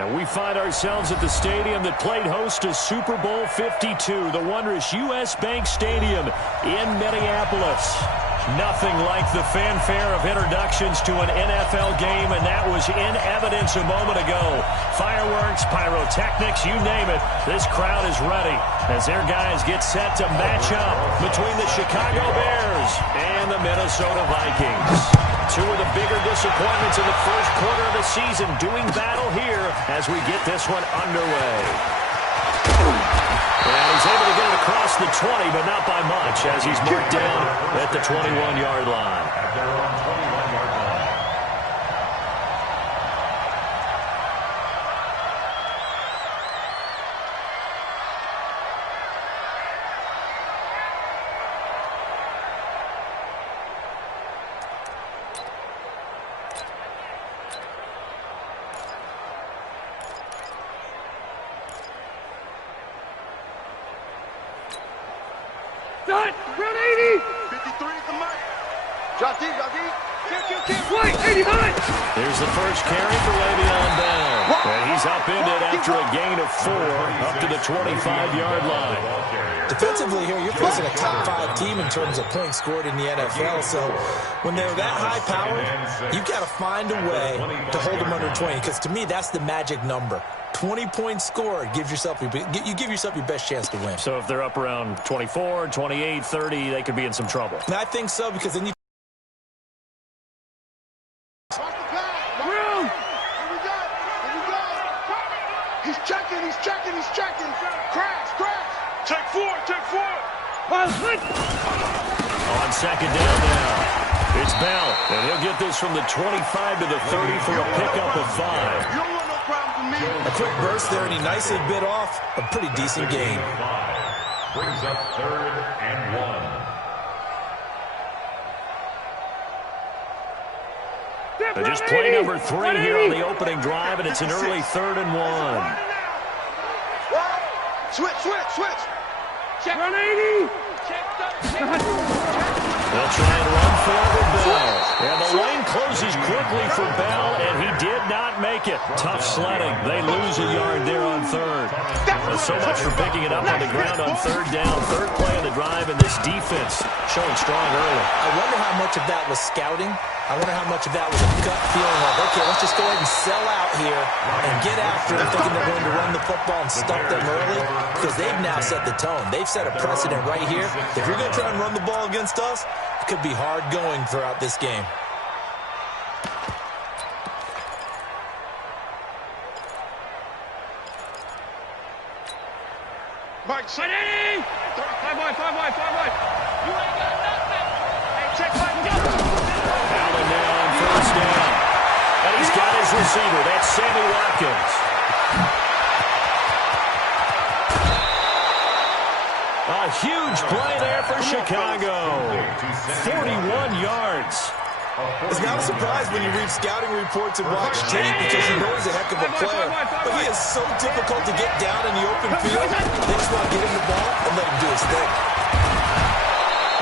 And we find ourselves at the stadium that played host to Super Bowl 52, the wondrous U.S. Bank Stadium in Minneapolis. Nothing like the fanfare of introductions to an NFL game, and that was in evidence a moment ago. Fireworks, pyrotechnics, you name it. This crowd is ready as their guys get set to match up between the Chicago Bears and the Minnesota Vikings. Two of the bigger disappointments in the first quarter of the season doing battle here as we get this one underway. And he's able to get it across the 20, but not by much, as he's marked down at the 21-yard line. Round 80. 53 at the mark. Drop deep, drop deep. Wait, 85. There's the first carry for Le'Veon Bell. And he's upended after a gain of 4 up to the 25-yard line. Defensively here, you're facing a top 5 team in terms of points scored in the NFL. So when they're that high-powered, you've got to find a way to hold them under 20. Because to me, that's the magic number. 20 points scored, you give yourself your best chance to win. So if they're up around 24, 28, 30, they could be in some trouble. And I think so, because then you... He's checking. Crash. Take four. On second down now, it's Bell, and he'll get this from the 25 to the 30 for a pickup of 5. You don't want no problem with me. A quick burst there, and he nicely bit off a pretty decent gain. Brings up 3rd and 1. Just play number 3 here on the opening drive, and it's an early 3rd and 1. Switch. Check. Run 80. They'll try and run forward Bell. And the lane closes quickly for Bell, and he did not make it. Tough sledding. They lose a yard there on 3rd. But so much for picking it up on the ground on 3rd down. 3rd play of the drive, and this defense showing strong early. I wonder how much of that was scouting. I wonder how much of that was a gut feeling of, okay, let's just go ahead and sell out here and get after them, thinking they're going to run the football and stuff them early, because they've now set the tone. They've set a precedent right here. If you're going to try and run the ball against us, it could be hard going throughout this game. Mike, 5 wide. You ain't got nothing. Hey, check 5 and go. Allen now on 1st down. And he's got his receiver. That's Sammy Watkins. A huge play there for Chicago. 41 yards. It's not a surprise when you read scouting reports and watch tape, because you know he's a heck of a player. But he is so difficult to get down in the open field. They just want to get him the ball and let him do his thing.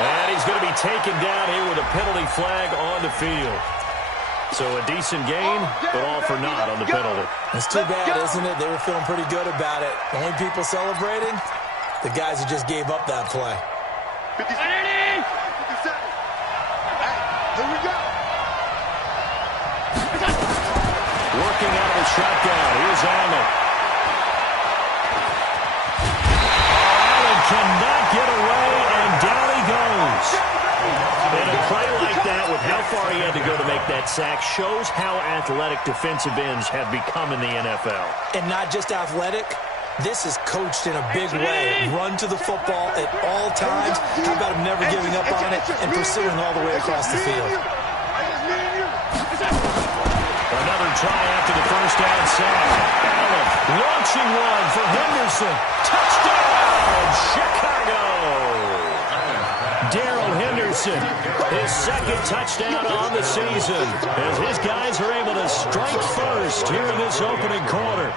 And he's going to be taken down here with a penalty flag on the field. So a decent gain, but all for naught on the penalty. It's too bad, isn't it? They were feeling pretty good about it. The only people celebrating, the guys who just gave up that play. 57. Hey, here we go. Working out of the shotgun. Here's Allen. Allen cannot get away, and down he goes. And a play like that, with how far he had to go to make that sack, shows how athletic defensive ends have become in the NFL. And not just athletic. This is coached in a big way. Run to the football at all times. How about him never giving up on it and pursuing all the way across the field? Another try after the first down sack. Allen launching one for Henderson. Touchdown, Chicago! Darrell Henderson, his 2nd touchdown on the season, as his guys are able to strike first here in this opening quarter.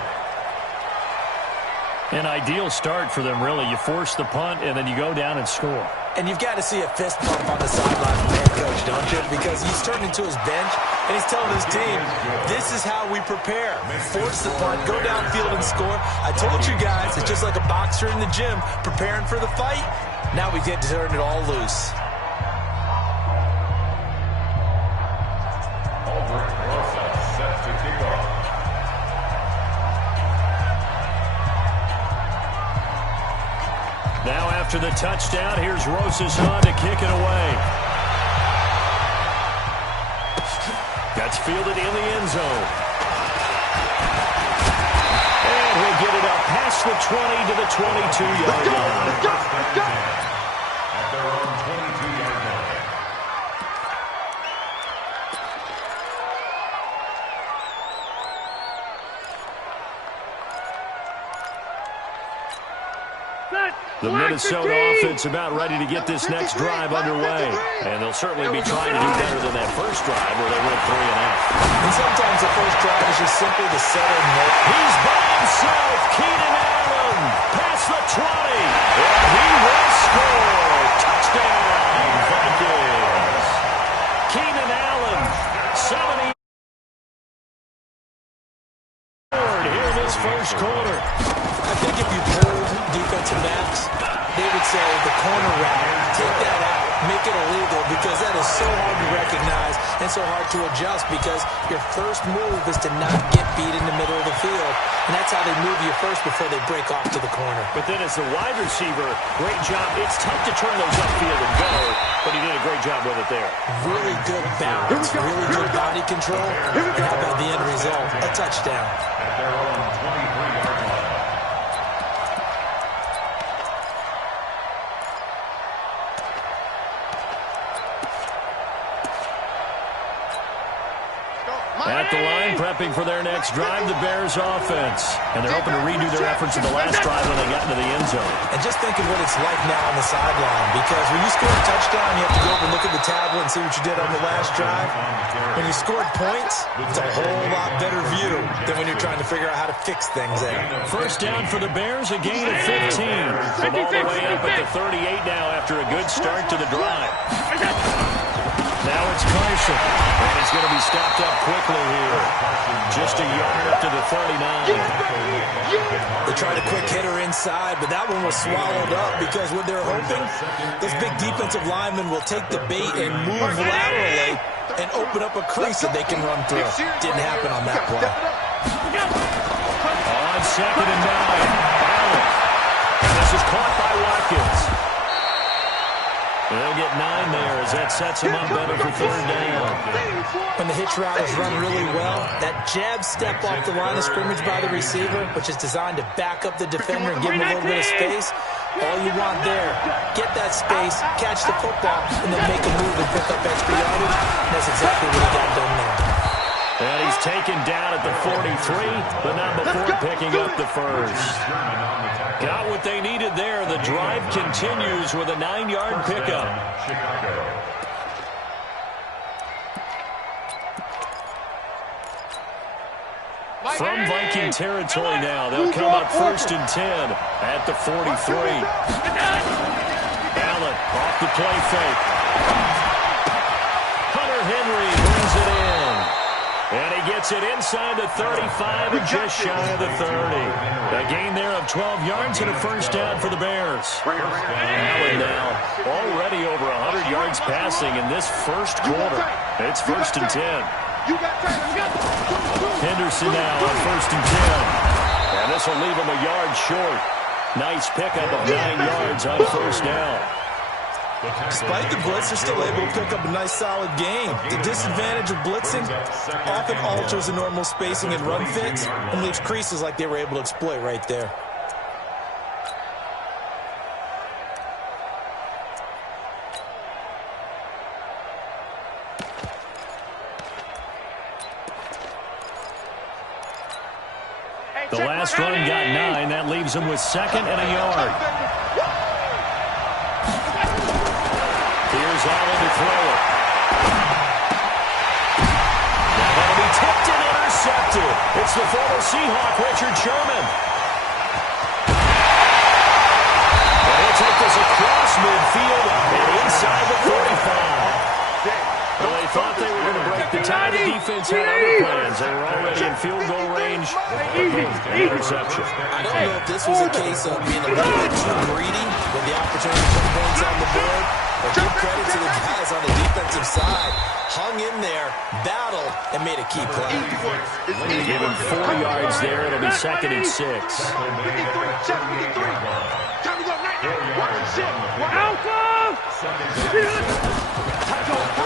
An ideal start for them, really. You force the punt, and then you go down and score. And you've got to see a fist bump on the sideline from the head coach, don't you? Because he's turned into his bench, and he's telling his team, this is how we prepare. Force the punt, go downfield and score. I told you guys, it's just like a boxer in the gym preparing for the fight. Now we get to turn it all loose. Set to kick off. Now after the touchdown, here's Rosas on to kick it away. That's fielded in the end zone. And he'll get it up past the 20 to the 22-yard line. At their own 22-yard line. The Minnesota offense about ready to get this next drive underway. And they'll certainly be trying to do better than that first drive where they went 3 and out. And sometimes the first drive is just simply the settle. He's by himself. Keenan Allen past the 20. And he will score. Touchdown, Vikings. Keenan Allen, 70 here in this first quarter. I think if you pulled defensive backs, they would say the corner route, take that out, make it illegal, because that is so hard to recognize and so hard to adjust, because your first move is to not get beat in the middle of the field. And that's how they move you first before they break off to the corner. But then as the wide receiver, great job. It's tough to turn those upfield and go, but he did a great job with it there. Really good balance, really good body control. And how about the end result? A touchdown. At their own 23-yard line. At the line, prepping for their next drive, the Bears offense. And they're hoping to redo their efforts in the last drive when they got into the end zone. And just thinking what it's like now on the sideline, because when you score a touchdown, you have to go over and look at the tablet and see what you did on the last drive. When you scored points, it's a whole lot better view than when you're trying to figure out how to fix things there. First down for the Bears, a gain of 15. From all the way up at the 38 now after a good start to the drive. Now it's Carson, and he's going to be stopped up quickly here. Just a yard up to the 39. They tried a quick hitter inside, but that one was swallowed up because what they're hoping, those big defensive linemen will take the bait and move laterally and open up a crease that they can run through. Didn't happen on that play. On 2nd and 9, Allen. And this is caught by Watkins. They'll get 9 there as that sets them up better for 3rd down. When the hitch route is run really well, that jab step off the line of scrimmage by the receiver, which is designed to back up the defender and give him a little bit of space, all you want there, get that space, catch the football, and then make a move and pick up extra yardage. And that's exactly what he got done there. And he's taken down at the 43, but not before picking up the first. Got what they needed there. The drive continues with a 9-yard pickup. From Viking territory now, they'll come up 1st and 10 at the 43. Allen off the play fake. Hunter Henry brings it in. And he gets it inside the 35 and just shy of the 30. A gain there of 12 yards and a first down for the Bears. Allen now already over 100 yards passing in this first quarter. It's 1st and 10. Henderson now on 1st and 10. And this will leave him a yard short. Nice pickup of 9 yards on 1st down. Despite the blitz, they're still able to pick up a nice solid gain. The disadvantage of blitzing often alters the normal spacing and run fits and leaves creases like they were able to exploit right there. The last run got 9. That leaves him with 2nd and a yard. Here's Allen to throw it. Now that'll be tipped and intercepted. It's the former Seahawk, Richard Sherman. take this across midfield and inside the 45. Well, they thought they were going to break the tie. The defense had other plans. They were already in field goal range. Interception. I don't know if this was a case of being a little bit too greedy with the opportunity to put points on the board, but give credit to the guys on the defensive side. Hung in there, battled, and made a key play. Give him 4 yards there. It'll be 2nd and 6. 53, check 53. Time to go, Nate. Watch the shit. Alpha!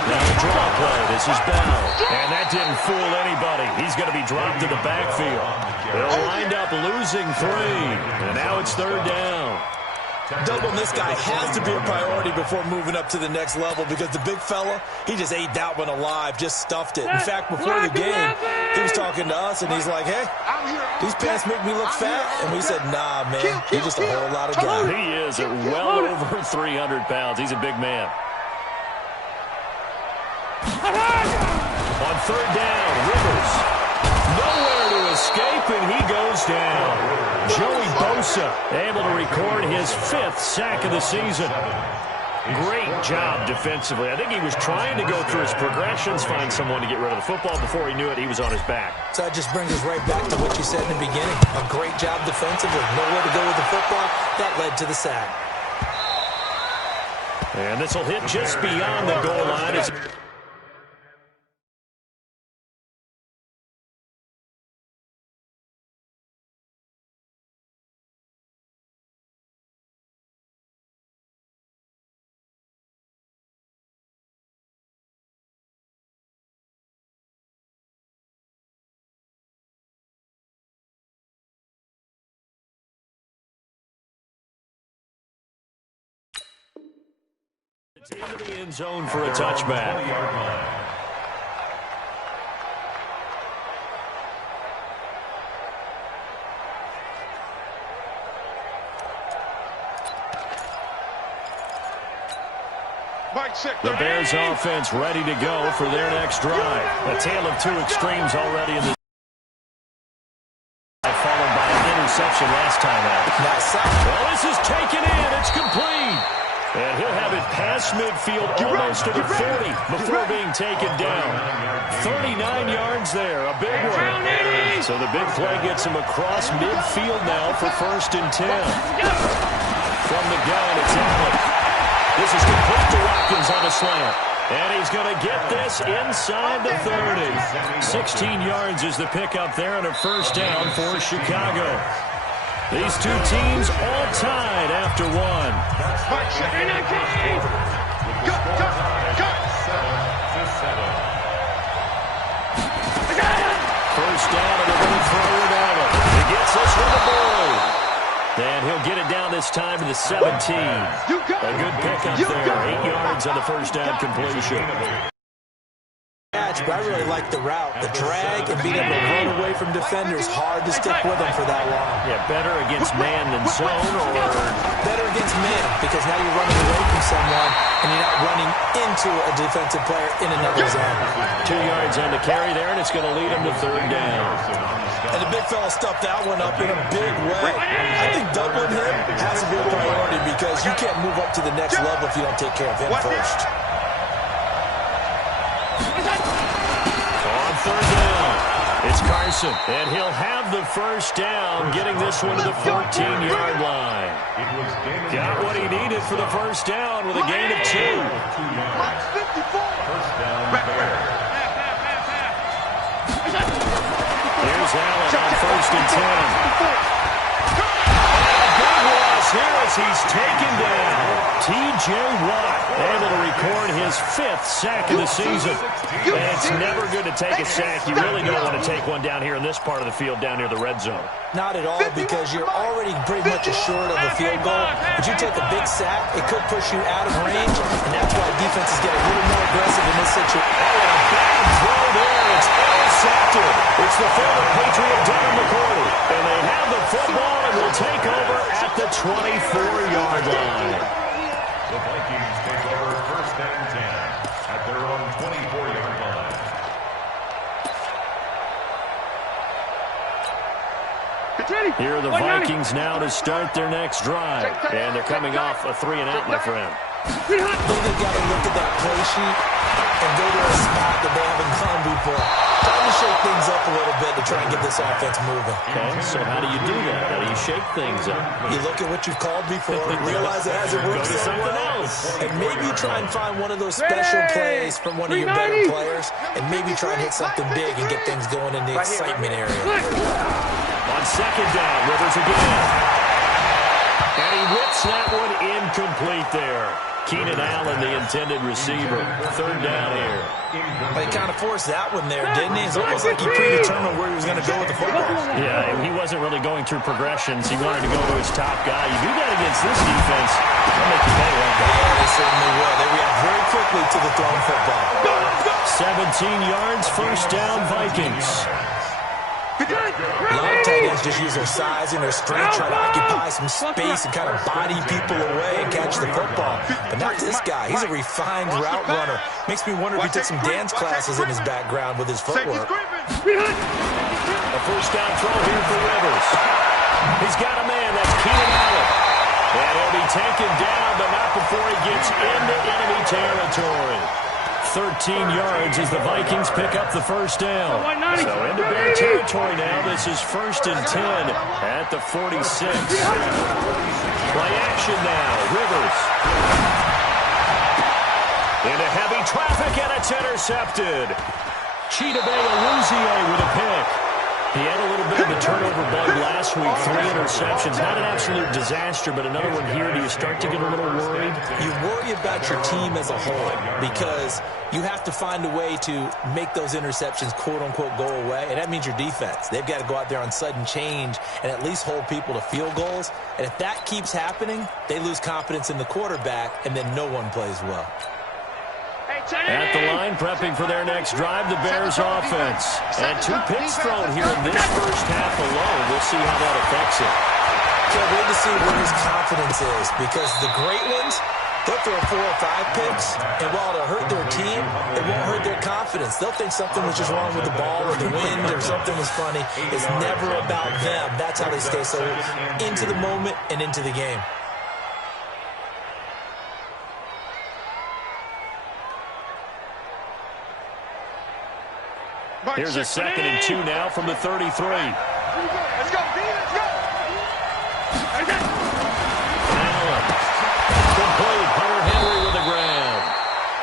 Now the draw play. This is Bell. And that didn't fool anybody. He's going to be dropped to the backfield. They'll wind up losing 3. And now it's 3rd down. Doubling this guy has to be a priority before moving up to the next level because the big fella, he just ate that one alive, just stuffed it. In fact, before the game, he was talking to us, and he's like, hey, these pants make me look fat. And we said, nah, man, he's just a whole lot of guy. He is at well over 300 pounds. He's a big man. On 3rd down, Rivers. Nowhere to escape, and he goes down. Joey Bosa able to record his 5th sack of the season. Great job defensively. I think he was trying to go through his progressions, find someone to get rid of the football. Before he knew it, he was on his back. So that just brings us right back to what you said in the beginning. A great job defensively. Nowhere to go with the football. That led to the sack. And this will hit just beyond the goal line. It's into the end zone for a touchback. The Bears offense ready to go for their next drive. A tale of 2 extremes already in the followed by an interception last time out. Well, this is taken in. It's complete. And he'll have it past midfield almost to the 40 before being taken down. 39 yards there, a big one. So the big play gets him across midfield now for 1st and 10. From the gun, it's Allen. This is complete to Watkins on a slant. And he's going to get this inside the 30. 16 yards is the pickup there and a 1st down for Chicago. These 2 teams all tied after 1. First down, and they're going to throw it at him. He gets this with the ball. And he'll get it down this time to the 17. A good pickup there. 8 yards on the 1st down completion. But I really like the route, the drag, and being able to run away from defenders. Hard to stick with them for that long. Yeah, better against man than zone, or better against man, because now you're running away from someone and you're not running into a defensive player in another zone. 2 yards on the carry there, and it's going to lead him to 3rd down. And the big fella stuffed that one up in a big way. I think doubling him has to be a priority because you can't move up to the next level if you don't take care of him first. On 3rd down, it's Carson, and he'll have the 1st down, getting this one to the 14-yard line. Got what he needed for the 1st down with a gain of 2. Here's Allen on 1st and 10. And a big loss here as he's taken down. T.J. Watt able to record his 5th sack of the season. And it's never good to take a sack. You really don't want to take one down here in this part of the field, down near the red zone. Not at all, because you're already pretty much assured of a field goal. But you take a big sack, it could push you out of range, and that's why defenses get a little more aggressive in this situation. Oh, and a bad throw there. It's intercepted. It's the former Patriot, Devin McCourty. And they have the football and will take over at the 24-yard line. The Vikings take over 1st and 10 at their own 24-yard line. Here are the Vikings now to start their next drive. And they're coming off a 3-and-out, my friend. I think they've got to look at that play sheet and go to a spot that they haven't gone before. Time to shake things up a little bit to try and get this offense moving. Okay, so how do you do that? How do you shake things up? You look at what you've called before, realize it hasn't worked so well, and maybe you try and find one of those special plays from one of your better players, and maybe try and hit something big and get things going in the excitement area. On second down, Rivers again. And he whips that one incomplete there. Keenan Allen, the intended receiver. Third down here. They kind of forced that one there, didn't he? It's almost like he predetermined where he was going to go with the football. Yeah, he wasn't really going through progressions. He wanted to go to his top guy. You do that against this defense, they'll make you pay one. Yeah, they certainly will. They react very quickly to the thrown football. 17 yards, first down, Vikings. A lot of tight ends just use their size and their strength, try to occupy some space and kind of body people away and catch the football. But not this guy. He's a refined route runner. Makes me wonder if he took some dance classes in his background with his footwork. A first down throw here for Rivers. He's got a man. That's Keenan Allen. And he'll be taken down, but not before he gets into enemy territory. 13 yards as the Vikings pick up the first down. So into Bear territory now. This is 1st and 10 at the 46. Play action now. Rivers. Into heavy traffic, and it's intercepted. Chidobe Awuzie with a pick. He had a little bit of a turnover bug last week, 3 interceptions. Not an absolute disaster, but another one here. Do you start to get a little worried? You worry about your team as a whole because you have to find a way to make those interceptions, quote-unquote, go away, and that means your defense. They've got to go out there on sudden change and at least hold people to field goals. And if that keeps happening, they lose confidence in the quarterback, and then no one plays well. At the line, prepping for their next drive, the Bears offense. And 2 picks thrown here in this first half alone. We'll see how that affects it. Can't wait to see where his confidence is because the great ones, they'll throw 4 or 5 picks, and while it'll hurt their team, it won't hurt their confidence. They'll think something was just wrong with the ball or the wind or something was funny. It's never about them. That's how they stay so into the moment and into the game. Here's a 2nd and 2 now from the 33. Let's go, D, let's go. Allen. Complete. Hunter Henry with the ground.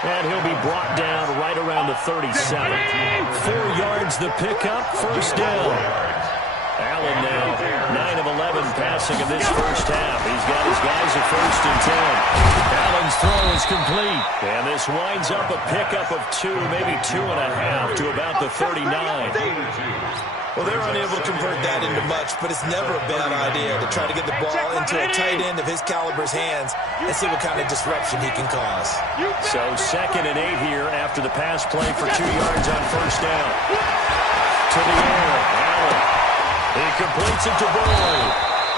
And he'll be brought down right around the 37. 4 yards the pickup. First down. Allen now 9 of 11 passing in this first half. He's got his guys at 1st and 10. Allen's throw is complete. And this winds up a pickup of 2, maybe 2.5 to about the 39. Well, they're unable to convert that into much, but it's never a bad idea to try to get the ball into a tight end of his caliber's hands and see what kind of disruption he can cause. So 2nd and 8 here after the pass play for 2 yards on first down. To the air, Allen. He completes it to Boyd.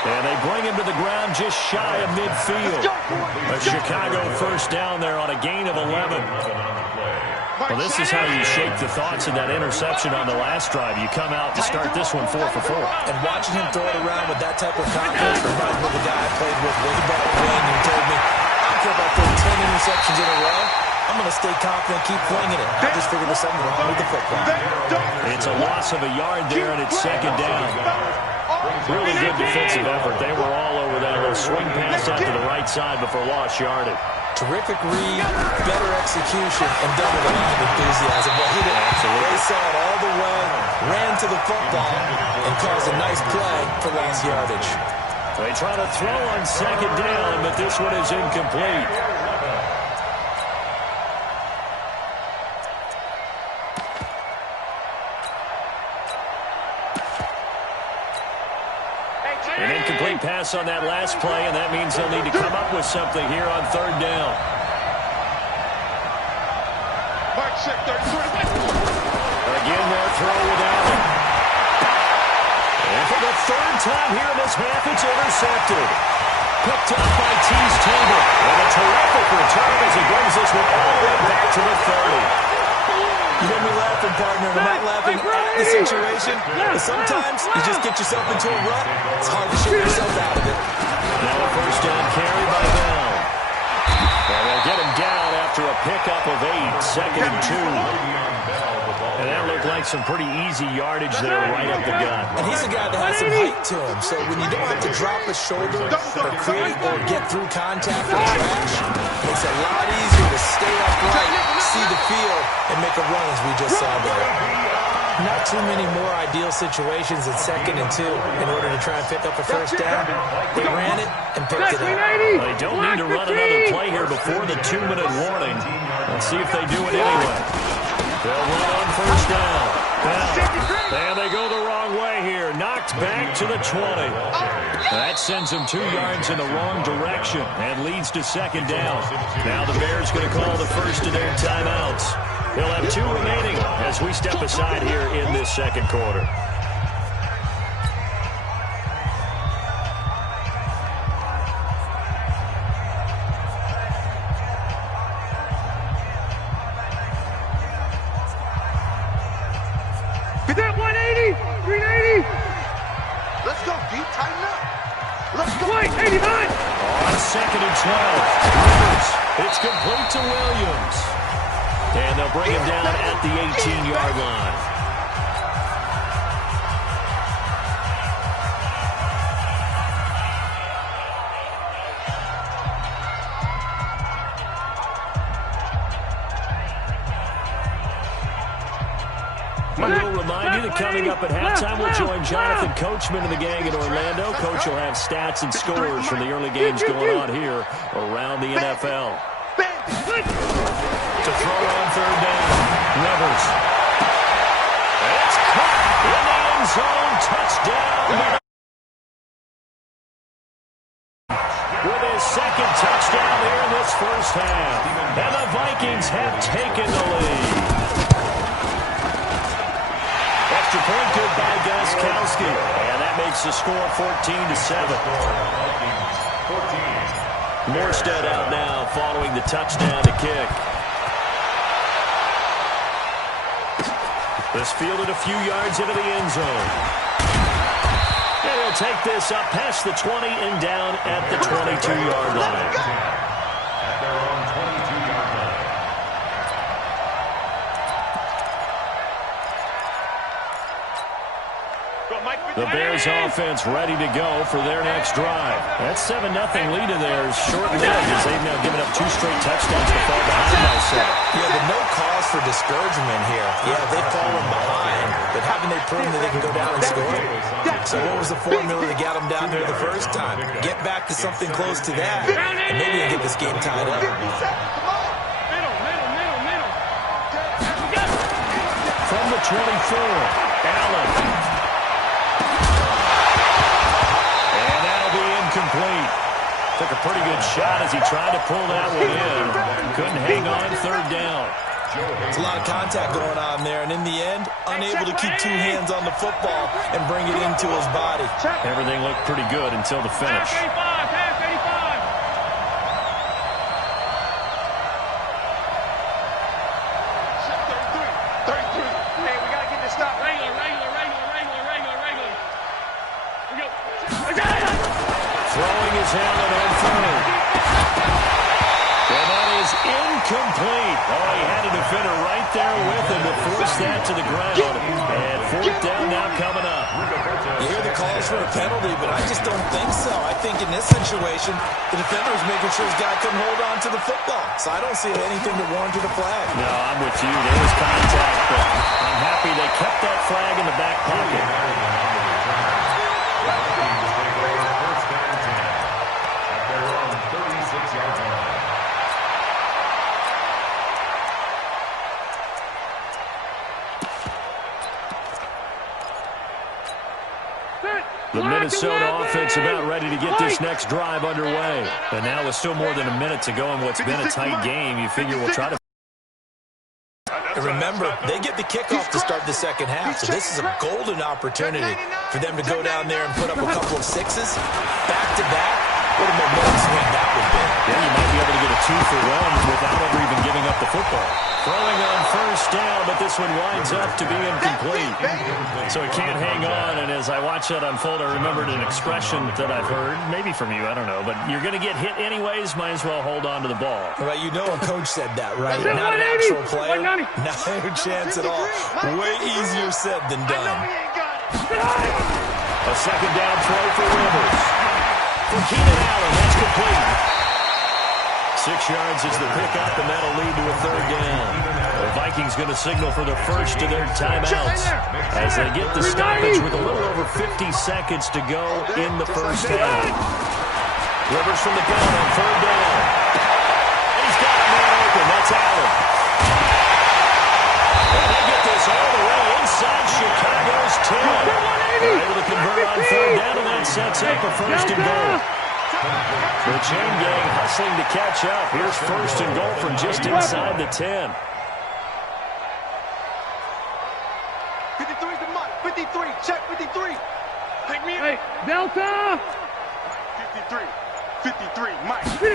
And they bring him to the ground just shy of midfield. A Chicago first down there on a gain of 11. Well, this is how you shake the thoughts of that interception on the last drive. You come out to start this one 4 for 4. And watching him throw it around with that type of confidence reminds me of the guy I played with way back when who told me, I don't care about throwing 10 interceptions in a row. I'm going to stay confident, keep flinging it. I just figured there's something wrong with the football. It's a loss of a yard there, and it's 2nd down. Really good defensive effort. They were all over that little swing pass out to the right side before lost yardage. Terrific read, better execution, and done with a lot of enthusiasm. Well, he did. They saw it all the way, ran to the football, and caused a nice play for lost yardage. They try to throw on 2nd down, but this one is incomplete. An incomplete pass on that last play, and that means they'll need to come up with something here on 3rd down. Again, they'll throw with Allen. And for the 3rd time here in this half, it's intercepted. Picked up by Tease Tabor. And a terrific return as he brings this one all the way back to the 30. You got me laughing, partner. I'm not laughing at the situation. situation, but sometimes you just get yourself into a rut. It's hard to shake yourself out of it. Now a first down carry by Bell. And they'll get him down after a pickup of 8, 2nd and 2. And that looked like some pretty easy yardage there right up the gut. And he's a guy that has some height to him, so when you don't have to drop a shoulder or create or get through contact or trash, it's a lot easier to stay upright, see the field, and make a run as we just saw there. Not too many more ideal situations at 2nd and 2 in order to try and pick up a first down. They ran it and picked it up. Well, they don't need to run another play here before the 2-minute warning. Let's see if they do it anyway. They'll run on first down. And they go the wrong way here. Knocked back to the 20. That sends them 2 yards in the wrong direction and leads to 2nd down. Now the Bears going to call the first of their timeouts. They'll have 2 remaining as we step aside here in this 2nd quarter. Get that 180, 380. Let's go, deep, tighten up. Let's go. Wait, 89. On 2nd and 12. Rivers. It's complete to Williams. And they'll bring him down at the 18-yard line. I will remind you that coming up at halftime, we'll join Jonathan Coachman and the gang in Orlando. Coach will have stats and scores from the early games going on here around the NFL. To throw on 3rd down, Rivers. It's caught in the end zone. Touchdown. With his 2nd touchdown here in this first half. And the Vikings have taken the lead. Extra point good by Gostkowski. And that makes the score 14-7. Morstead out now following the touchdown to kick. This fielded a few yards into the end zone. And he'll take this up past the 20 and down at the 22-yard line. At their own 22-yard line. The Bears offense ready to go for their next drive. That 7-0 lead of theirs short-lived as they've now given up 2 straight touchdowns to fall behind by 7. Yeah, but no cause for discouragement here. Yeah, they've fallen behind, but haven't they proven that they can go down and score? So what was the formula that got them down there the first time? Get back to something close to that, and maybe they get this game tied up. From the 24, Allen. Complete. Took a pretty good shot as he tried to pull that one in. Couldn't hang on 3rd down. There's a lot of contact going on there, and in the end, unable to keep 2 hands on the football and bring it into his body. Everything looked pretty good until the finish. Throwing his helmet on 3rd. And that is incomplete. Oh, he had a defender right there with him to force that to the ground. And 4th down now coming up. You hear the calls for a penalty, but I just don't think so. I think in this situation, the defender was making sure his guy couldn't hold on to the football. So I don't see anything to warrant a flag. No, I'm with you. There was contact, but I'm happy they kept that flag in the back pocket. The Minnesota offense about ready to get this next drive underway. And now with still more than a minute to go in what's been a tight game, you figure we'll try to... And remember, they get the kickoff to start the 2nd half, so this is a golden opportunity for them to go down there and put up a couple of 6s, back-to-back. What a momentum swing that would be. Yeah, you might be able to get a 2 for 1 without ever even giving up up the football. Throwing on first down, but this one winds up to be incomplete. So he can't hang on, and as I watch that unfold, I remembered an expression that I've heard, maybe from you, I don't know, but you're going to get hit anyways, might as well hold on to the ball. Well, you know a coach said that, right? Not an actual player. No chance at all. Way easier said than done. A second down throw for Rivers. For Keenan Allen, that's complete. 6 yards is the pickup, and that'll lead to a third down. The Vikings going to signal for the first of their timeouts as they get the stoppage with a little over 50 seconds to go in the first half. Rivers from the gun on third down. He's got a man open. That's Allen. And they get this all the way inside Chicago's 10. They're able to convert on third down, and that sets up a first and goal. The chain gang hustling to catch up. Here's first and goal from just inside the 10. 53's the mark. 53. Check 53. Take me in. Hey, Delta! 53. 53. Mike. To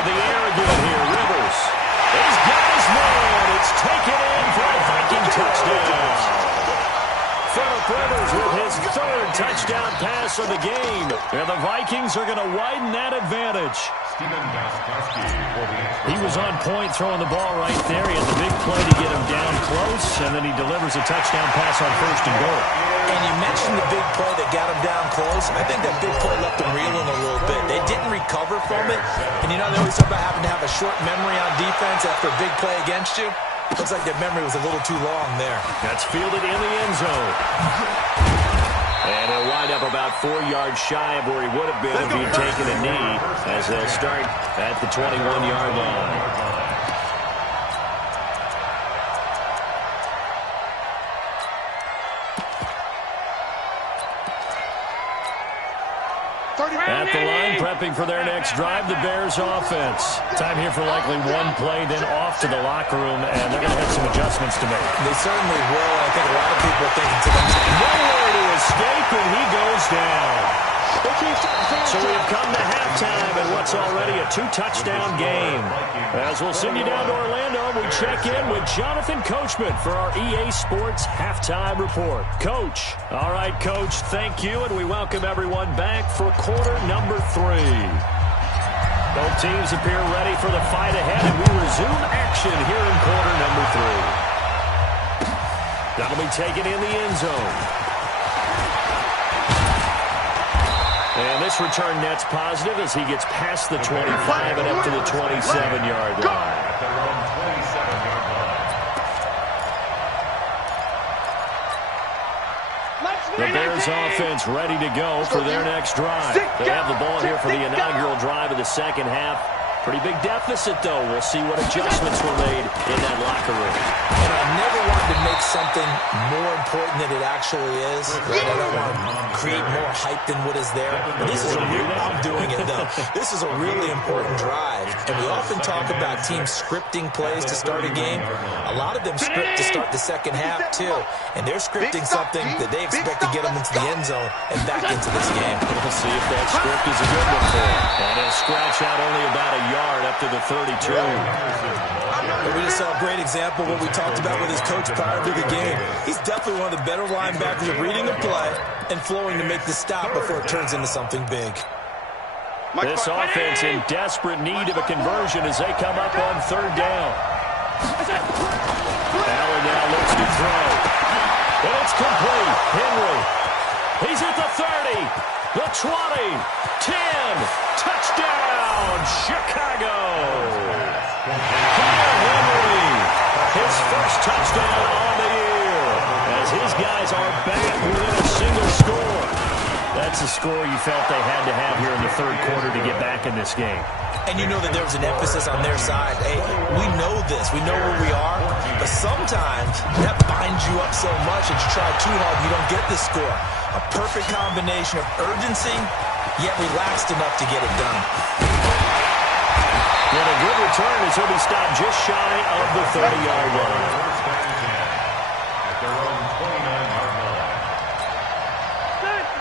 the air again here. Rivers. He's got his man. It's taken in for a Viking touchdown. Phillip Rivers with his third touchdown pass of the game. And the Vikings are going to widen that advantage. He was on point throwing the ball right there. He had the big play to get him down close, and then he delivers a touchdown pass on first and goal. And you mentioned the big play that got him down close. I think that big play left them reeling a little bit. They didn't recover from it. And you know, they always talk about having to have a short memory on defense after a big play against you. Looks like their memory was a little too long there. That's fielded in the end zone. And he'll wind up about 4 yards shy of where he would have been if he'd taken a knee, as they'll start at the 21-yard line. At the line, prepping for their next drive, the Bears offense. Time here for likely one play, then off to the locker room, and they're going to have some adjustments to make. They certainly will. I think a lot of people are thinking to themselves, nowhere to escape, and he goes down. So we have come to halftime in what's already a 2-touchdown game. As we'll send you down to Orlando, we check in with Jonathan Coachman for our EA Sports Halftime Report. Coach. All right, Coach, thank you, and we welcome everyone back for quarter number 3. Both teams appear ready for the fight ahead, and we resume action here in quarter number 3. That'll be taken in the end zone. And this return net's positive as he gets past the 25 and up to the 27-yard line. The Bears offense ready to go for their next drive. They have the ball here for the inaugural drive of the second half. Pretty big deficit, though. We'll see what adjustments were made in that locker room. And I never wanted to make something more important than it actually is. Right? I don't want to create more hype than what is there. But this is I'm doing it, though. This is a really important drive. And we often talk about teams scripting plays to start a game. A lot of them script to start the second half, too. And they're scripting something that they expect to get them into the end zone and back into this game. We'll see if that script is a good one for him. And he'll scratch out only about a yard up to the 32. We just saw a great example of what we talked about with his coach prior to the game. He's definitely one of the better linebackers at reading a play and flowing to make the stop before it turns into something big. This offense in desperate need of a conversion as they come up on third down. Allen now looks to throw. And it's complete. Henry. He's at the 30, the 20, 10. Touchdown, Chicago. Henry, his first touchdown on the year, as his guys are back within a single score. That's a score you felt they had to have here in the third quarter to get back in this game. And you know that there was an emphasis on their side. Hey, we know this. We know where we are. But sometimes that binds you up so much that you try too hard, you don't get the score. A perfect combination of urgency, yet relaxed enough to get it done. And a good return as he'll be stopped just shy of the 30-yard line.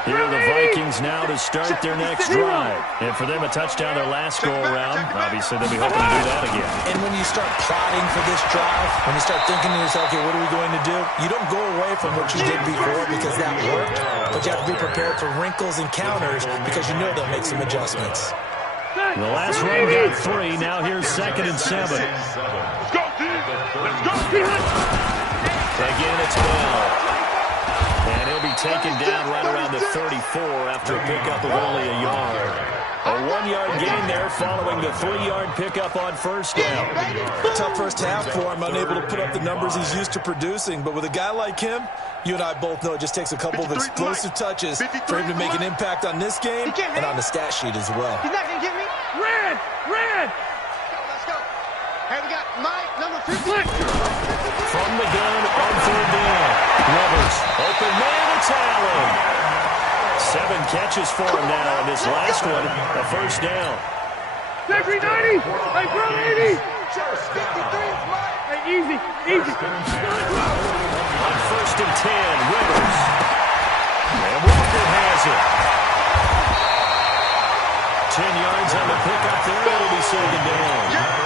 Here the Vikings now to start their next drive. And for them, a touchdown their last go-around. Obviously, they'll be hoping to do that again. And when you start plotting for this drive, when you start thinking to yourself, okay, what are we going to do? You don't go away from what you did before because that worked, but you have to be prepared for wrinkles and counters because you know they'll make some adjustments. The last run got 3. Now here's 2nd and 7. Let's go, team. Let's go. Again, it's Bell. And he'll be taken down right around the 34 after a pickup of only a yard. A 1-yard gain there following the 3-yard pickup on first down. Tough first half for him, unable to put up the numbers he's used to producing. But with a guy like him, you and I both know it just takes a couple of explosive touches for him to make an impact on this game and on the stat sheet as well. He's not going to get me. Red! Red! Let's go. Hey, we got Mike, number 50. From the gun on 3rd down. Rivers, open man, it's Allen. 7 catches for him now, and this last one, a first down. Jeffrey 90! Hey, bro, 80! 53 is mine! Hey, easy, easy. On 1st and 10, Rivers. And Walker has it. 10 yards on the pickup there, it'll be 2nd down.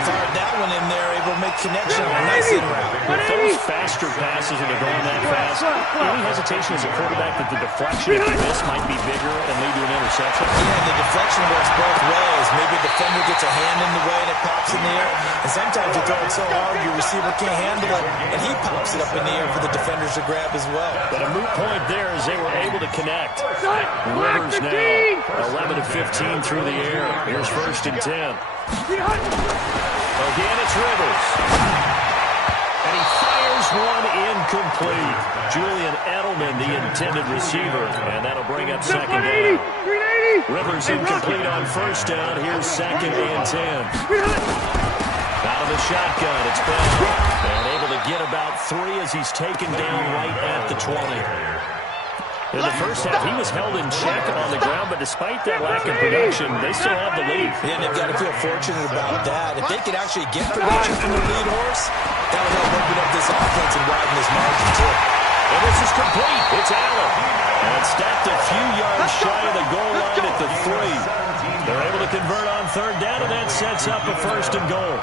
Fired that one in there, able to make connection on a nice in route. With those faster passes and they're going that fast, any hesitation as a quarterback that the deflection, if you miss, might be bigger and lead to an interception? Yeah, and the deflection works both ways. Maybe a defender gets a hand in the way and it pops in the air. And sometimes you throw it so hard your receiver can't handle it, and he pops it up in the air for the defenders to grab as well. But a moot point there as they were able to connect. Rivers now 11 of 15 through the air. Here's 1st and 10. Again, it's Rivers. And he fires one incomplete. Julian Edelman, the intended receiver. And that'll bring up 2nd down. Rivers incomplete on 1st down. Here's 2nd and 10. Out of the shotgun, it's Bell. And able to get about 3 as he's taken down right at the 20. In the first half, he was held in check on the ground, but despite that lack of production, they still have the lead. Yeah, and they've got to feel fortunate about that. If they could actually get production from the lead horse, that would help open up this offense and widen this margin, too. And this is complete. It's Allen. And it's stacked a few yards shy of the goal line at the 3. They're able to convert on 3rd down, and that sets up a 1st and goal.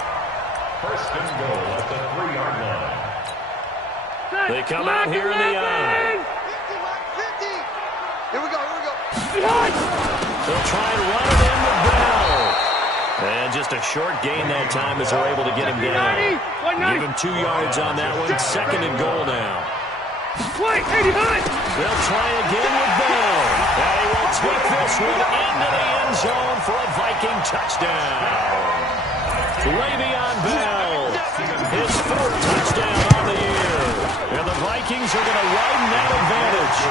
1st and goal at the 3-yard line. They come out here in the eye. Here we go, here we go. They'll try and run it in with Bell. And just a short gain that time as they're able to get him down. Give him 2 yards on that one. 2nd and goal now. They'll try again with Bell. And he will take this one into the end zone for a Viking touchdown. Le'Veon Bell, his 4th touchdown on the year. And the Vikings are going to widen that advantage.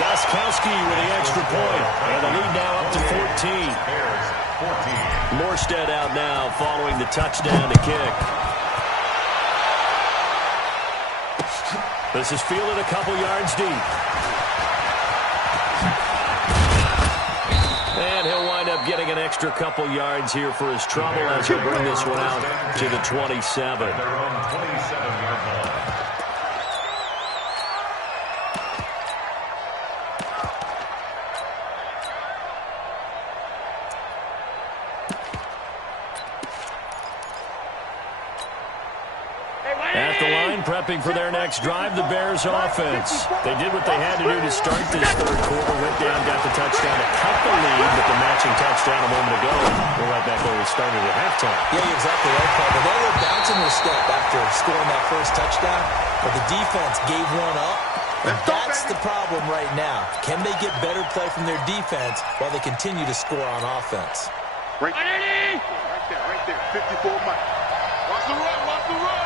Gostkowski with the extra point. And the lead now up to 14. Morstead out now following the touchdown to kick. This is fielded a couple yards deep. And he'll wind up getting an extra couple yards here for his trouble as he'll bring this one out to the 27. At the line, prepping for their next drive, the Bears offense. They did what they had to do to start this 3rd quarter. Went down, got the touchdown to cut the lead, but the matching touchdown a moment ago. We're right back where we started at halftime. Yeah, you're exactly right, Paul. They were bouncing their step after scoring that first touchdown, but the defense gave one up. And that's the problem right now. Can they get better play from their defense while they continue to score on offense? Right there, 54 Mike. Watch the run, watch the run.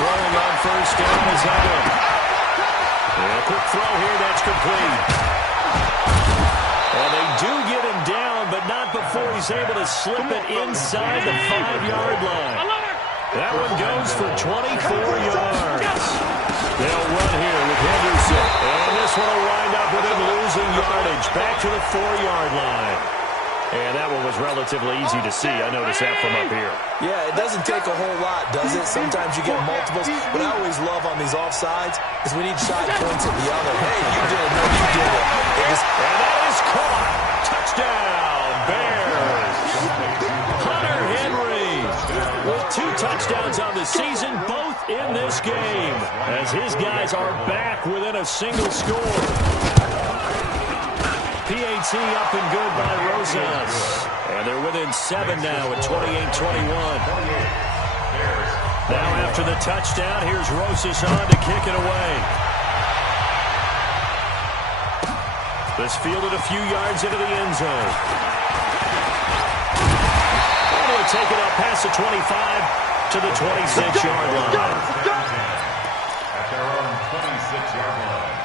Throwing on 1st down is Edelman. And a quick throw here, that's complete. And they do get him down, but not before he's able to slip it inside the 5-yard line. That one goes for 24 yards. They'll run here with Henderson. And this one will wind up with him losing yardage back to the 4-yard line. And that one was relatively easy to see. I noticed that from up here. Yeah, it doesn't take a whole lot, does it? Sometimes you get multiples. What I always love on these offsides is when each side points at the other. Hey, you did it. No, you did it. And that is caught. Touchdown, Bears. Hunter Henry with 2 touchdowns on the season, both in this game, as his guys are back within a single score. PAT up and good by Rosas. And they're within 7 now at 28-21. Now after the touchdown, here's Rosas on to kick it away. This fielded a few yards into the end zone. Able to take it up past the 25 to the 26-yard line. At their own 26-yard line.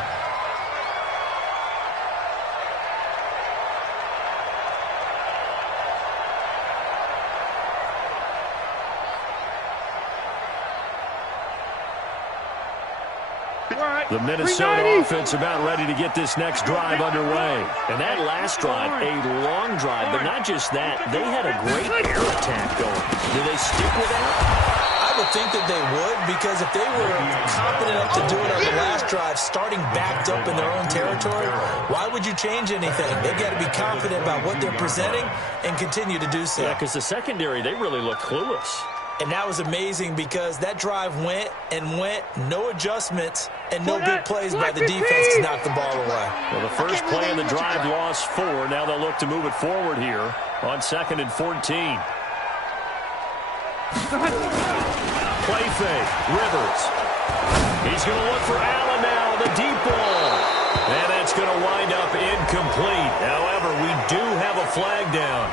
The Minnesota offense about ready to get this next drive underway. And that last drive, a long drive, but not just that. They had a great air attack going. Do they stick with that? I would think that they would, because if they were confident enough to do it on the last drive, starting backed up in their own territory, why would you change anything? They've got to be confident about what they're presenting and continue to do so. Yeah, because the secondary, they really look clueless. And that was amazing because that drive went and went, no adjustments, and no big plays by the defense to knock the ball away. Well, the first play of the drive lost 4. Now they'll look to move it forward here on 2nd and 14. Play fake, Rivers. He's going to look for Allen now, the deep ball. And that's going to wind up incomplete. However, we do have a flag down.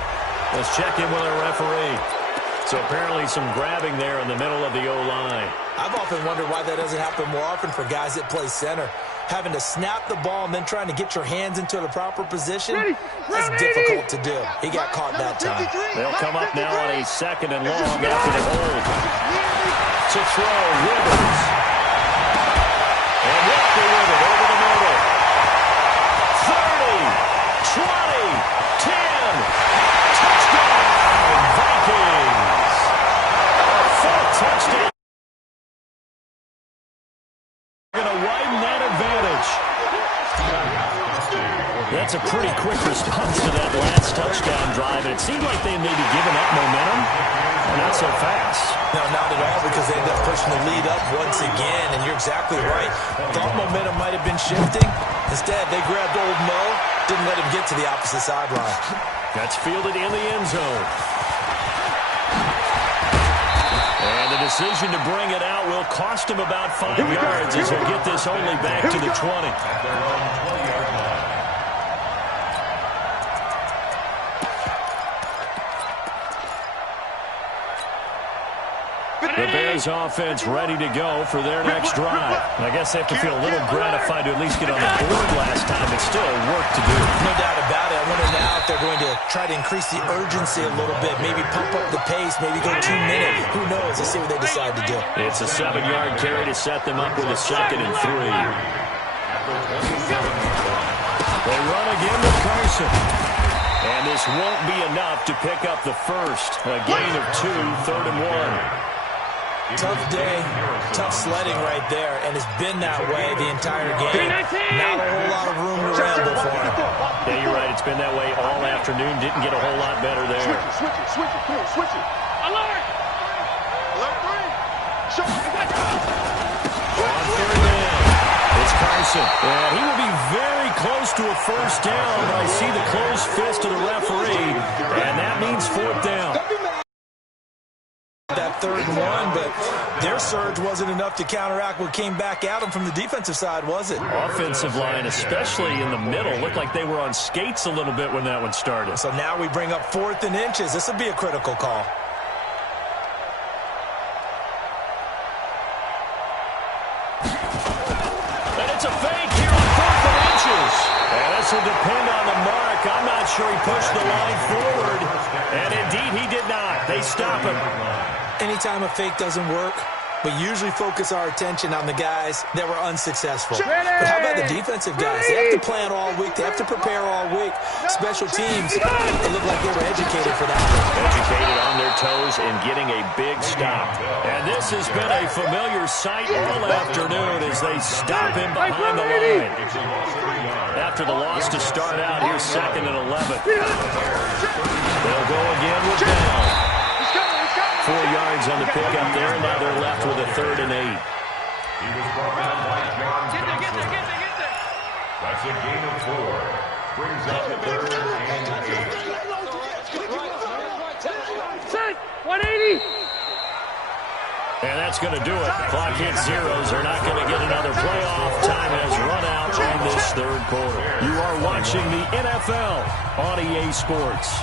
Let's check in with our referee. So apparently some grabbing there in the middle of the O-line. I've often wondered why that doesn't happen more often for guys that play center. Having to snap the ball and then trying to get your hands into the proper position, that's difficult to do. He got caught that time. They'll come up now on a 2nd and long after the hold. To throw, Rivers. And Walker with it over the middle. 30, 20, 10. Touchdown, Vikings. Touchdown. Going to widen that advantage. That's a pretty quick response to that last touchdown drive. And it seemed like they may be giving up momentum. Not so fast. No, not at all, because they ended up pushing the lead up once again. And you're exactly right. Thought momentum might have been shifting. Instead, they grabbed old Mo. Didn't let him get to the opposite sideline. That's fielded in the end zone. And the decision to bring it out will cost him about 5 yards as he'll get this only back to the 20. At their own 20-yard line. The Bears offense ready to go for their next drive. And I guess they have to feel a little gratified to at least get on the board last time. It's still work to do. No doubt about it. I wonder now if they're going to try to increase the urgency a little bit, maybe pump up the pace, maybe go 2 minutes. Who knows? Let's see what they decide to do. It's a 7-yard carry to set them up with a 2nd and 3. They run again with Carson. And this won't be enough to pick up the first. A gain of 2, 3rd and 1. Tough day, tough sledding right there, and it's been that way the entire game. Not a whole lot of room to ramble for him. Yeah, you're right. It's been that way all afternoon. Didn't get a whole lot better there. Switch it, come on, switch it. Alert! Alert 3. On 3rd down, it's Carson. And he will be very close to a first down, but I see the closed fist of the referee, and that means 4th down. That 3rd and 1, but their surge wasn't enough to counteract what came back at them from the defensive side, was it? Offensive line, especially in the middle, looked like they were on skates a little bit when that one started. So now we bring up 4th and inches. This would be a critical call. And it's a fake here on 4th and inches. And this will depend on the mark. I'm not sure he pushed the line forward. And indeed, he did not. They stop him. Anytime a fake doesn't work, but usually focus our attention on the guys that were unsuccessful. But how about the defensive guys? They have to plan all week. They have to prepare all week. Special teams, they look like they were educated for that. Educated on their toes and getting a big stop. And this has been a familiar sight all afternoon as they stop him behind the line. After the loss to start out, here's 2nd and 11. They'll go again with down. 4 yards on the pickup there, and now they're left with a 3rd and 8. He was brought down by John Johnson. That's a gain of 4. Brings up 3rd and 8. Set, 180. And that's going to do it. Clock hits zeros. They're not going to get another playoff. Time has run out in this 3rd quarter. You are watching the NFL on EA Sports.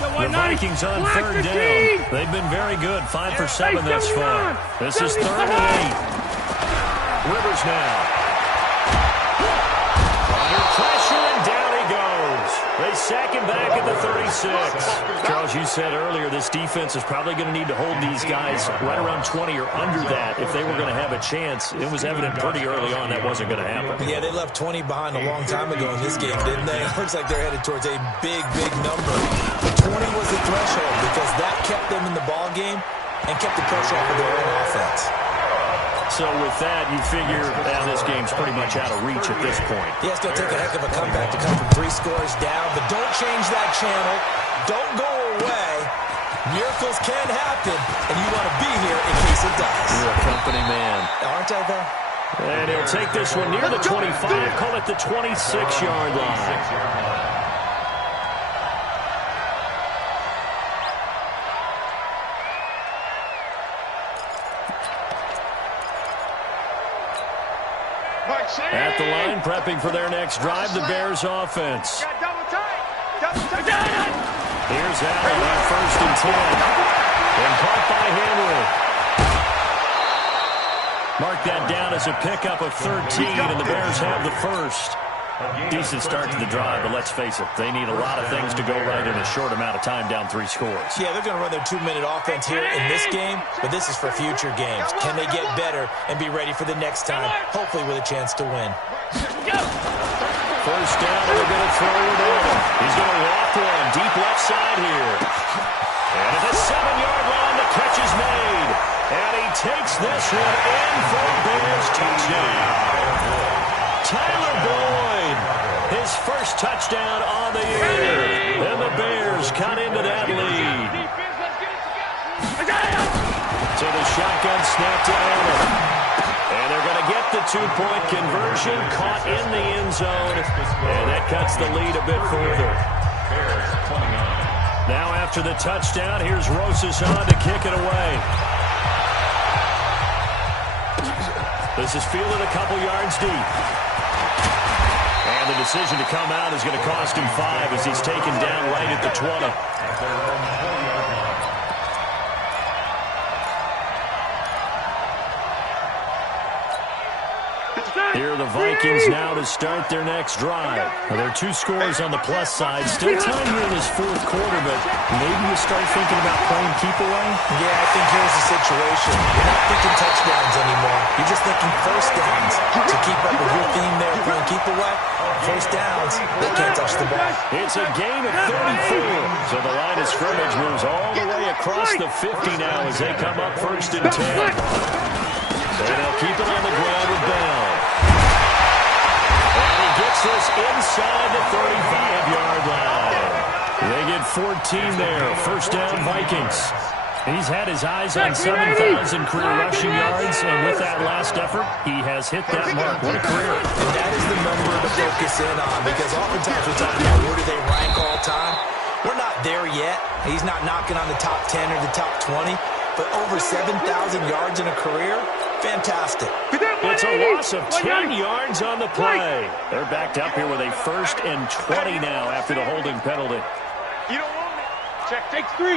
The Vikings on 3rd down. They've been very good. 5 for 7 thus far. This is 3rd and 8. Rivers now. Under pressure, and down he goes. They sack him back at the 36. Charles, you said earlier this defense is probably going to need to hold these guys right around 20 or under that if they were going to have a chance. It was evident pretty early on that wasn't going to happen. Yeah, they left 20 behind a long time ago in this game, didn't they? It looks like they're headed towards a big, big number. But 20 was the threshold because that kept them in the ball game and kept the pressure off of their own offense. So with that, you figure this game's pretty much out of reach at this point. Yeah, it's going to take a heck of a comeback to come from 3 scores down, but don't change that channel. Don't go away. Miracles can happen, and you want to be here in case it does. You're a company man. Aren't I, though? And he'll take this one near the 25, call it the 26-yard line. At the line, prepping for their next drive, the Bears offense. Here's Allen on 1st and 10. And caught by Henry. Mark that down as a pickup of 13, and the Bears have the first. Decent start to the drive, but let's face it, they need a lot of things to go right in a short amount of time down 3 scores. Yeah, they're going to run their 2-minute offense here in this game, but this is for future games. Can they get better and be ready for the next time, hopefully with a chance to win? First down, and they're going to throw it in. He's going to walk one deep left side here. And at the 7-yard line, the catch is made. And he takes this one in for a Bears touchdown. Tyler Boyd, his first touchdown on the year. And the Bears cut into that lead. So the shotgun snap to Allen. And they're going to get the 2-point conversion, caught in the end zone. And that cuts the lead a bit further. Now after the touchdown, here's Rosas on to kick it away. This is fielded a couple yards deep. And the decision to come out is going to cost him 5 as he's taken down right at the 20. Here are the Vikings now to start their next drive. Well, there are 2 scores on the plus side. Still time here in this 4th quarter, but maybe you start thinking about playing keep away? Yeah, I think here's the situation. You're not thinking touchdowns anymore. You're just thinking first downs. To keep up with your theme there, playing keep away, first downs, they can't touch the ball. It's a gain of 34. So the line of scrimmage moves all the way across the 50 now as they come up 1st and 10. So they'll keep it on the ground with Bell. And he gets this inside the 35-yard line. They get 14 there. First down, Vikings. He's had his eyes on 7,000 career rushing yards, and with that last effort, he has hit that mark. What a career. And that is the number to focus in on, because oftentimes we're talking about where do they rank all time. We're not there yet. He's not knocking on the top 10 or the top 20, but over 7,000 yards in a career, fantastic. It's a loss of 10 yards on the play. They're backed up here with a 1st and 20 now after the holding penalty. You don't want it. Check, takes 3.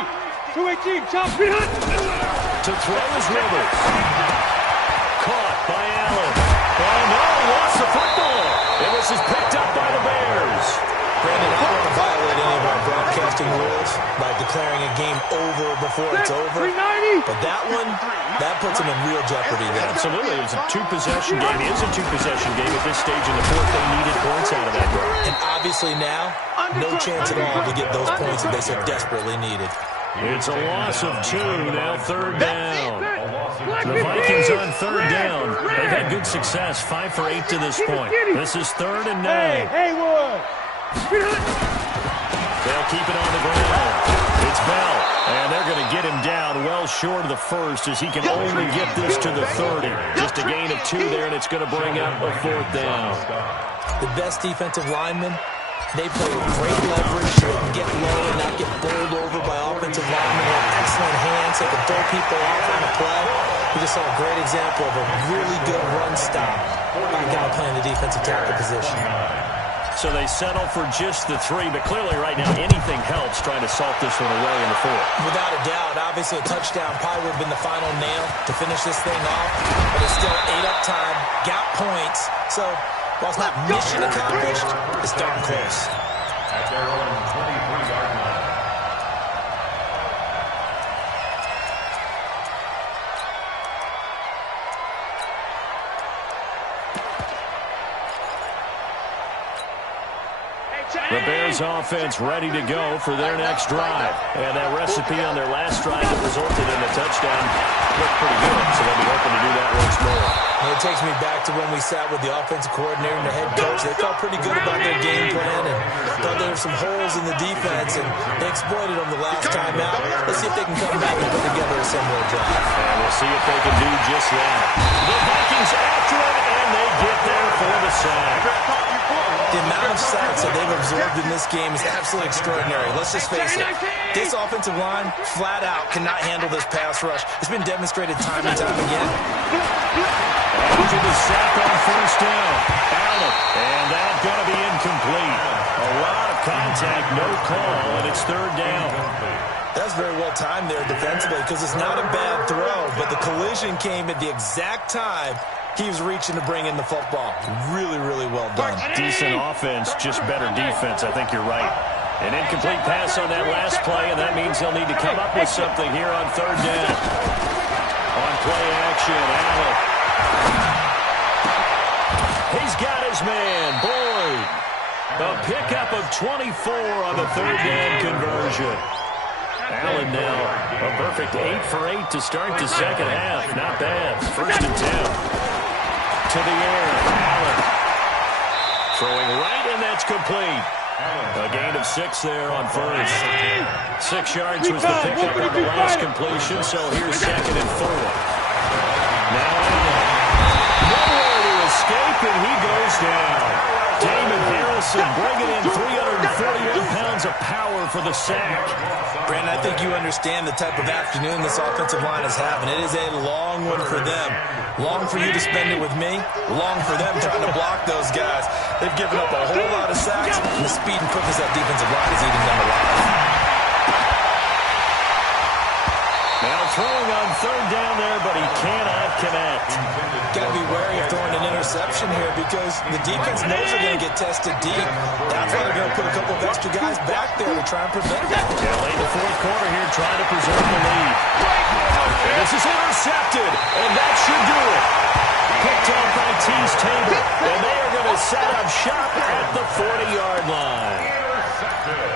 2-18, chop, behind. To throw is Rivers. Caught by Allen. And lost the football. And this is picked up by the Bears. Brandon, I don't want to violate any of our start declaring a game over before it's over. But that one, that puts them in real jeopardy there. Absolutely. It was a two-possession game. It is a two-possession game at this stage in the fourth. They needed points out of that game. And obviously now, no chance at all to get those points that they so desperately needed. It's a loss of 2, now third down. The Vikings on third down. They've had good success, 5 for 8 to this point. This is 3rd and 9. They'll keep it on the ground. It's Bell, and they're going to get him down well short of the first as he can only get this to the 30. Just a gain of 2 there, and it's going to bring up a 4th down. The best defensive linemen, they play with great leverage so they can get low and not get bowled over by offensive linemen. They have excellent hands so they can throw people off on a play. We just saw a great example of a really good run stop by a guy playing the defensive tackle position. So they settle for just the 3, but clearly right now anything helps trying to salt this one away in the 4th. Without a doubt, obviously a touchdown probably would have been the final nail to finish this thing off, but it's still 8 up time, got points, so while it's not mission accomplished, it's darn close. At their own 23-yard line. The Bears offense ready to go for their next drive. And that recipe on their last drive that resulted in a touchdown looked pretty good, so they'll be hoping to do that once more. And it takes me back to when we sat with the offensive coordinator and the head coach. They felt pretty good about their game plan and thought there were some holes in the defense, and they exploited them the last time out. Let's see if they can come back and put together a similar drive. And we'll see if they can do just that. The Vikings after it, and they get there for the sack. The amount of sacks that they've absorbed in this game is absolutely extraordinary. Let's just face it. This offensive line, flat out, cannot handle this pass rush. It's been demonstrated time and time again. After the sack on first down, Allen, and that's going to be incomplete. A lot of contact, no call, and it's 3rd down. That's very well timed there defensively because it's not a bad throw, but the collision came at the exact time he was reaching to bring in the football. Really, really well done. Decent offense, just better defense. I think you're right. An incomplete pass on that last play, and that means they'll need to come up with something here on 3rd down. On play action, Allen. He's got his man, Boyd. A pickup of 24 on the 3rd down conversion. Allen now a perfect 8 for 8 to start the second half. Not bad. 1st and 10. To the air, Allen. Throwing right, and that's complete. A gain of 6 there on first. 6 yards was the pickup on the last completion, so here's 2nd and 4. Now Allen. Nowhere to escape, and he goes down. Damon Harrison bringing in 341 pounds of power for the sack. Brandon, I think you understand the type of afternoon this offensive line is having. It is a long one for them. Long for you to spend it with me. Long for them trying to block those guys. They've given up a whole lot of sacks, and the speed and quickness of that defensive line is eating them alive. Now throwing on 3rd down there, but he cannot connect. Got to be wary of throwing an interception here because the defense knows they're going to get tested deep. That's why they're going to put a couple of extra guys back there to try and prevent that. Yeah, late in the 4th quarter here, trying to preserve the lead. And this is intercepted, and that should do it. Picked off by T's Tabor, and they are going to set up shop at the 40-yard line.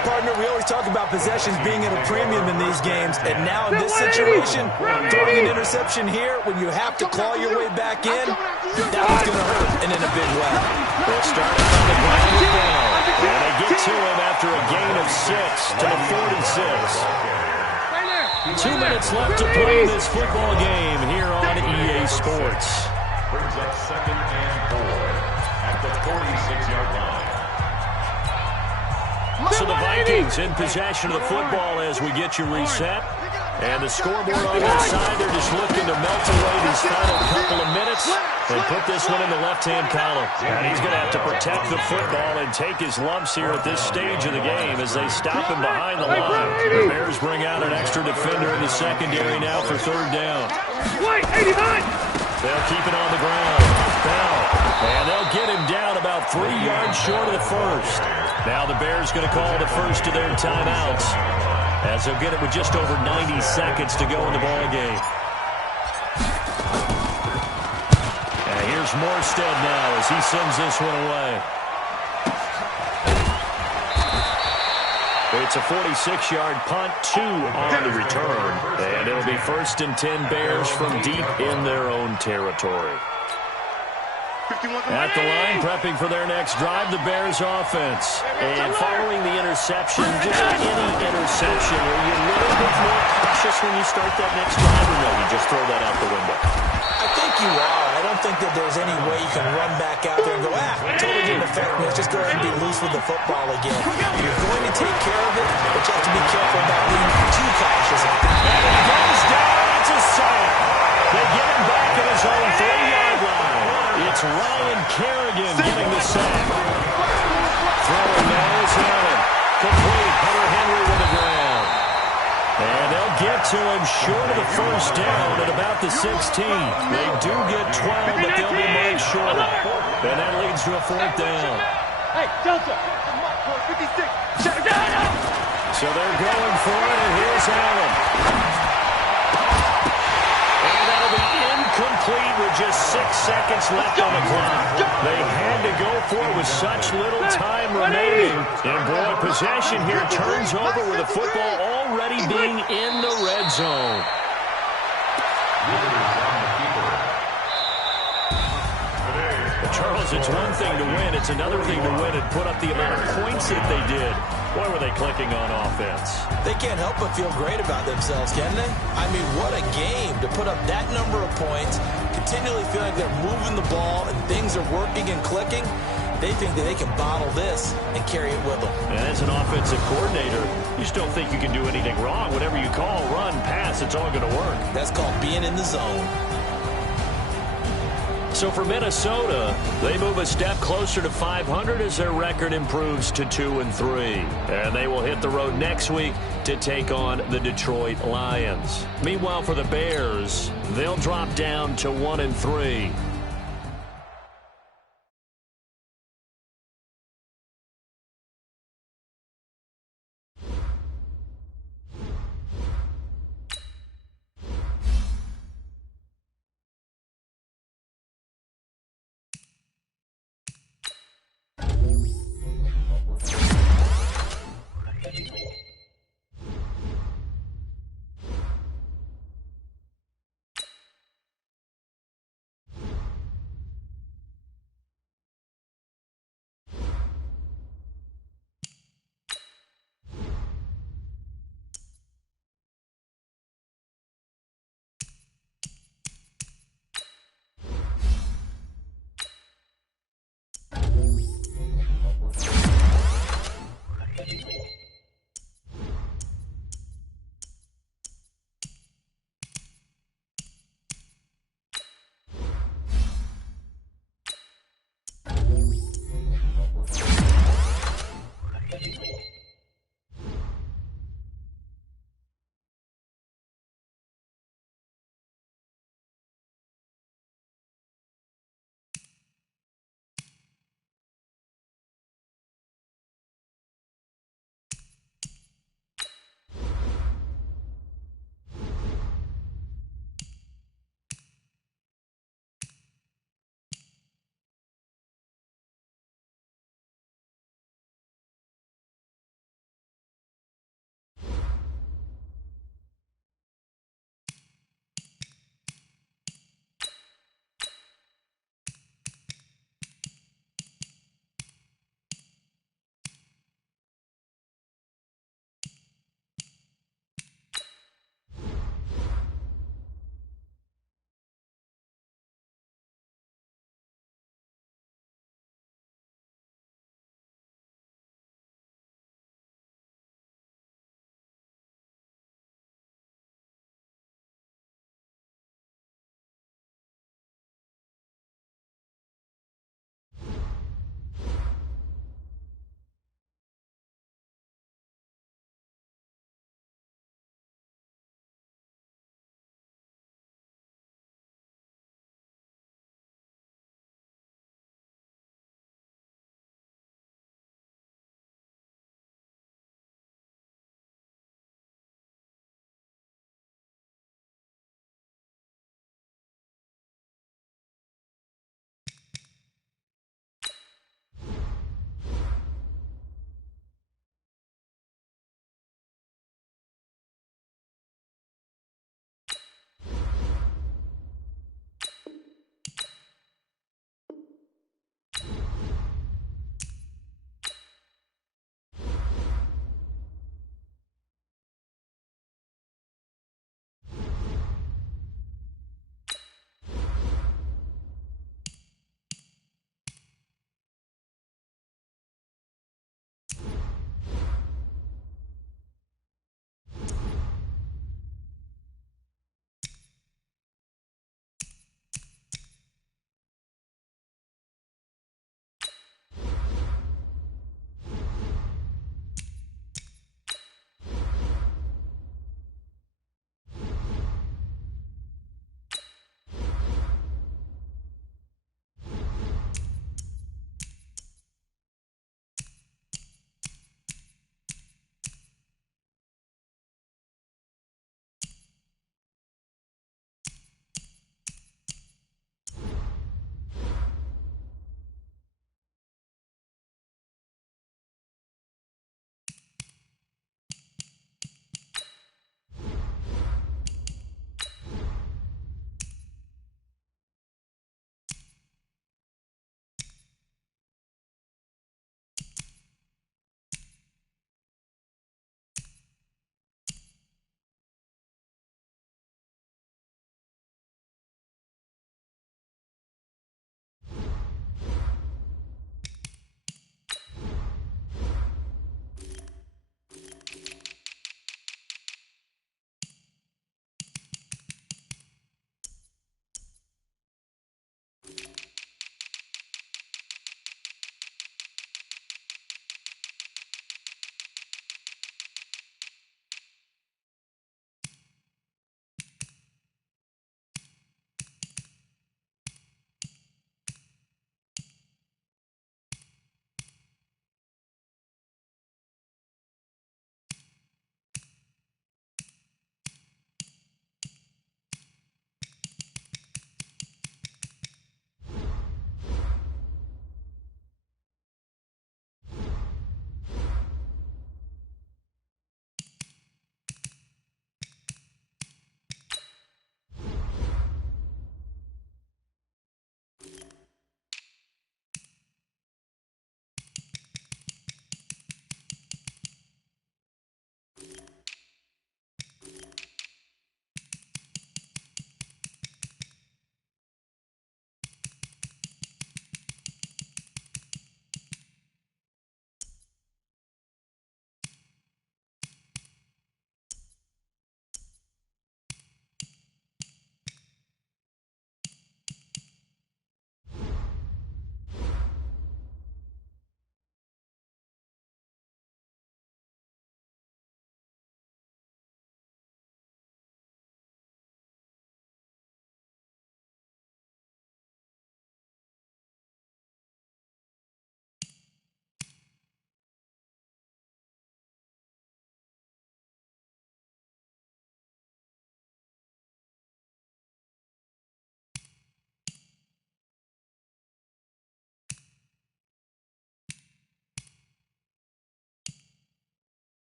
Partner, we always talk about possessions being at a premium in these games, and now in this situation, throwing an interception here when you have to claw your way back in, that one's going to hurt, and in a big way. They'll start on the ground with Bell, and they get to him after a gain of 6 to the 46. 2 minutes left to play this football game here on EA Sports. Brings up 2nd and 4 at the 46-yard line. So the Vikings in possession of the football as we get you reset. And the scoreboard on that side, they're just looking to melt away these final couple of minutes and put this one in the left-hand column. And he's going to have to protect the football and take his lumps here at this stage of the game as they stop him behind the line. The Bears bring out an extra defender in the secondary now for 3rd down. Wait, 89! They'll keep it on the ground. Bell. And they'll get him down about 3 yards short of the first. Now the Bears going to call the first of their timeouts. as they'll get it with just over 90 seconds to go in the ballgame. And here's Morstead now as he sends this one away. It's a 46-yard punt, 2 on the return, and it'll be 1st and 10 Bears from deep in their own territory. At the line, prepping for their next drive, the Bears offense. And following the interception, just any interception, are you a little bit more cautious when you start that next drive, or no, you just throw that out the window? I think you are. I don't think that there's any way you can run back out there and go, totally didn't affect me. Let's just go ahead and be loose with the football again. You're going to take care of it, but you have to be careful about being too cautious. And it goes down. It's a sack. They get him back at his own 3-yard line. It's Ryan Kerrigan getting the sack. Throwing now is Allen. Complete. Hunter Henry with the ground. And they'll get to him short of the first down at about the 16. They do get 12, but they'll be marked short. And that leads to a 4th down. Hey, Delta. 56. Shut it down. So they're going for it, and here's Allen. And that'll be incomplete with just 6 seconds left on the clock. They had to go for it with such little time remaining. And boy, possession here turns over with the football already being in the red zone. Charles, it's one thing to win. It's another thing to win and put up the amount of points that they did. Boy, were they clicking on offense. They can't help but feel great about themselves, can they? I mean, what a game to put up that number of points, continually feel like they're moving the ball and things are working and clicking. They think that they can bottle this and carry it with them. And as an offensive coordinator, you just don't think you can do anything wrong. Whatever you call, run, pass, it's all going to work. That's called being in the zone. So for Minnesota, they move a step closer to 500 as their record improves to 2-3. And they will hit the road next week to take on the Detroit Lions. Meanwhile, for the Bears, they'll drop down to 1-3.